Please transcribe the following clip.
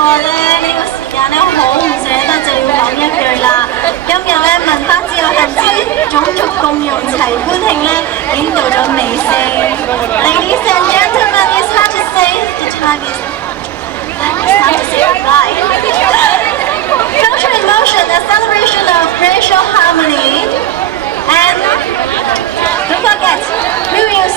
過咧呢個時間咧，好唔捨得就要講一句啦。今日咧文化自由行之種族共融齊歡慶咧已經到咗尾聲。Ladies and gentlemen, it's hard to say the time is time to say goodbye. Cultural emotion, a celebration of racial harmony, and don't forget, we will